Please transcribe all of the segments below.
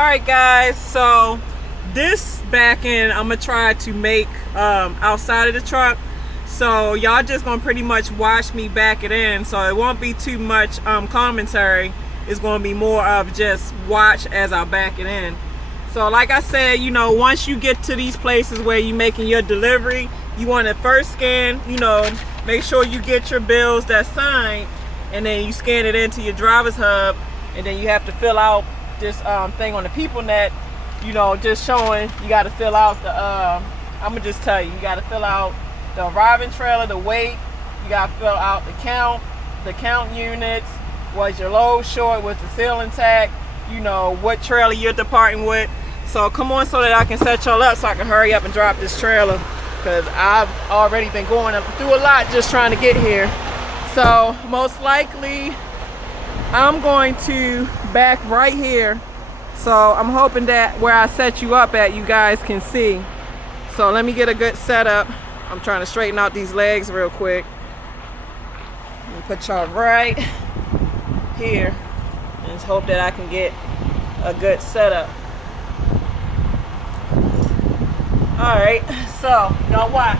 Alright guys, so this back end I'm gonna try to make outside of the truck. So y'all just gonna pretty much watch me back it in, so it won't be too much commentary. It's gonna be more of just watch as I back it in. So like I said, you know, once you get to these places where you're making your delivery, you want to first scan, you know, make sure you get your bills that's signed, and then you scan it into your driver's hub, and then you have to fill out this thing on the PeopleNet, you know, just showing you got to fill out the I'm gonna just tell you, you got to fill out the arriving trailer, the weight, you got to fill out the count units, was your load short, was the seal intact, you know, what trailer you're departing with. So come on, so that I can set y'all up so I can hurry up and drop this trailer, because I've already been going through a lot just trying to get here. So most likely I'm going to back right here. So I'm hoping that where I set you up at, you guys can see. So let me get a good setup. I'm trying to straighten out these legs real quick. Let me put y'all right here and just hope that I can get a good setup. Alright, so y'all watch.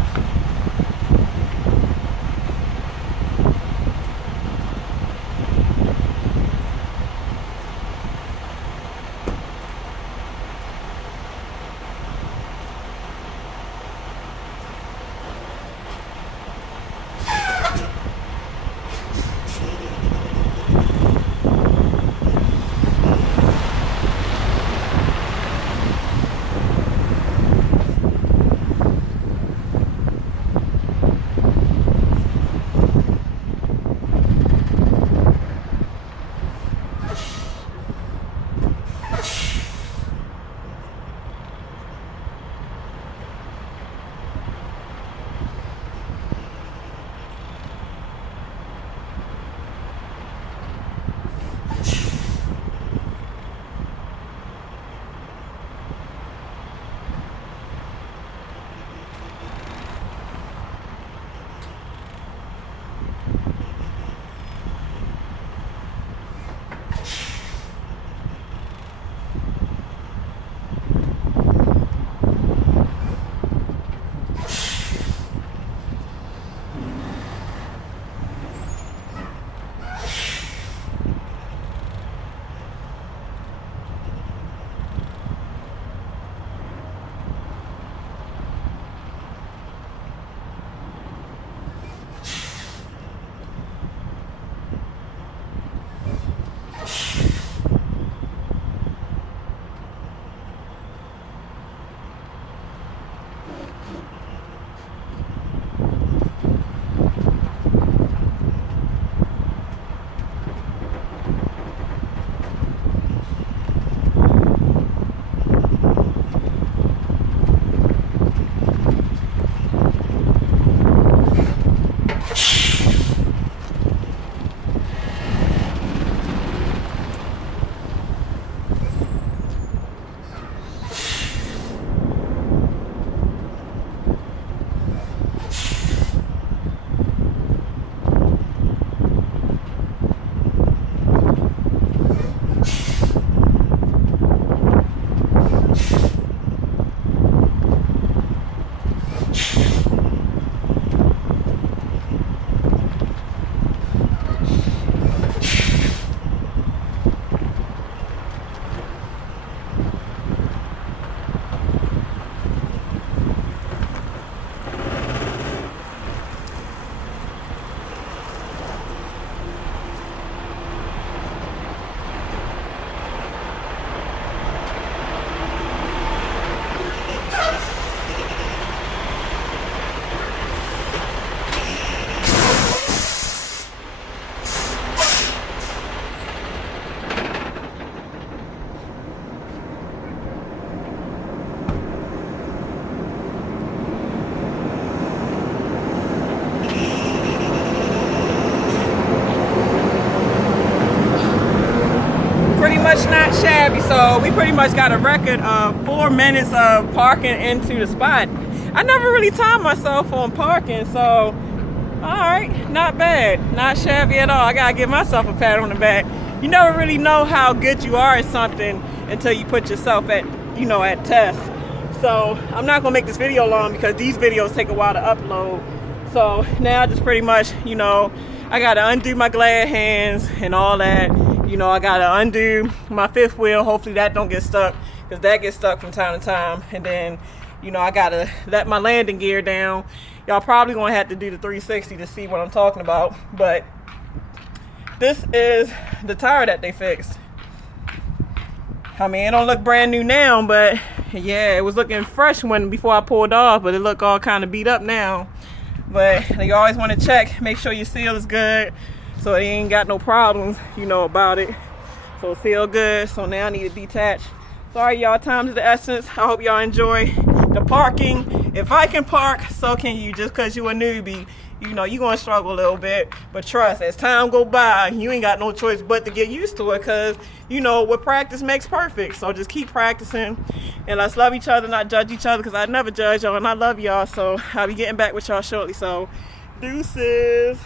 Not shabby. So we pretty much got a record of 4 minutes of parking into the spot. I never really timed myself on parking, so all right, not bad, not shabby at all. I gotta give myself a pat on the back. You never really know how good you are at something until you put yourself at, you know, at test. So I'm not gonna make this video long because these videos take a while to upload. So now just pretty much, you know, I gotta undo my glad hands and all that. You know, I gotta undo my fifth wheel. Hopefully that don't get stuck, because that gets stuck from time to time. And then, you know, I gotta let my landing gear down. Y'all probably gonna have to do the 360 to see what I'm talking about. But this is the tire that they fixed. I mean, it don't look brand new now, but yeah, it was looking fresh before I pulled off, but it look all kind of beat up now. But you always want to check, make sure your seal is good, so it ain't got no problems, you know, about it. So seal good. So now I need to detach. Sorry y'all, time is the essence. I hope y'all enjoy the parking. If I can park, so can you. Just because you a newbie, you know, you're going to struggle a little bit. But trust, as time go by, you ain't got no choice but to get used to it, because, you know, what practice makes perfect. So just keep practicing. And let's love each other, not judge each other, because I never judge y'all, and I love y'all. So I'll be getting back with y'all shortly. So deuces.